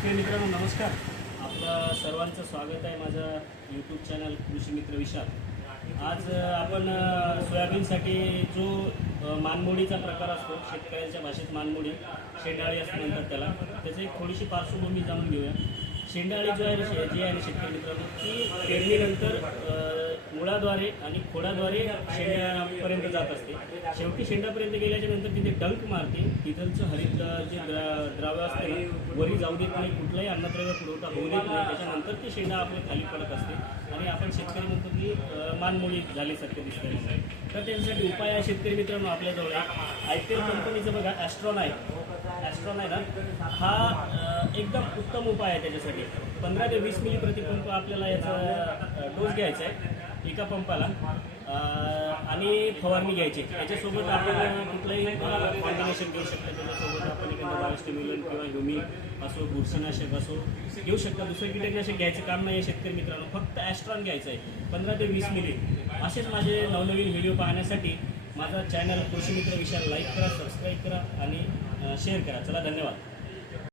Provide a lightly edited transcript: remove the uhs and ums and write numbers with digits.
शेतकरी मित्रांनो नमस्कार. आपलं सर्वांचं स्वागत आहे माझं यूट्यूब चॅनल कृषी मित्र विशाल. आज आपण सोयाबीनसाठी जो मानमोडीचा प्रकार असतो, शेतकऱ्यांच्या भाषेत मानमोडी, शेंडाळी असं म्हणतात त्याला, त्याची एक थोडीशी पार्श्वभूमी जाणून घेऊया. शेंडाळी जी आहे ना शेतकरी मित्रांनो, ती पेरणीनंतर मुळाद्वारे आणि खोडाद्वारे शेंड्यापर्यंत जात असते. शेवटी शेंड्यापर्यंत गेल्याच्या नंतर तिथे डंक मारते. तिथलचं हरित जे द्राव्य असते ना, वरी जाऊ देत नाही, कुठलाही अन्नद्रव्य पुरवठा होऊ देत नाही. त्याच्यानंतर ती शेंडा आपल्या खाली पडत असते आणि आपण शेतकरी म्हणतो की मानमोडी झाल्यासारखं दिसते. तर त्याच्यासाठी उपाय आहे शेतकरी मित्रांनो आपल्याजवळ IPL कंपनीचं बघा ॲस्ट्रॉन आहे ना, हा एकदम उत्तम उपाय आहे. त्याच्यासाठी 15 ते 20 मिली प्रतिपंप आपल्याला याचा डोस घ्यायचा आहे एका पंपाला आणि फवारणी घ्यायची. त्याच्यासोबत आपण कुठलंही कॉम्बिनेशन घेऊ शकतो. त्याच्यासोबत आपण एखादं बायोस्टिम्युलंट किंवा ह्युमिक असो, बुरशीनाशक असो घेऊ शकता. दुसरं कीटकनाशक घ्यायचं काम नाही आहे शेतकरी मित्रांनो, फक्त ॲस्ट्रॉन घ्यायचं आहे 15 ते 20 मिली. असेच माझे नवनवीन व्हिडिओ पाहण्यासाठी माझा चॅनल कृषी मित्र विशाल लाईक करा, सबस्क्राईब करा आणि शेअर करा. चला, धन्यवाद.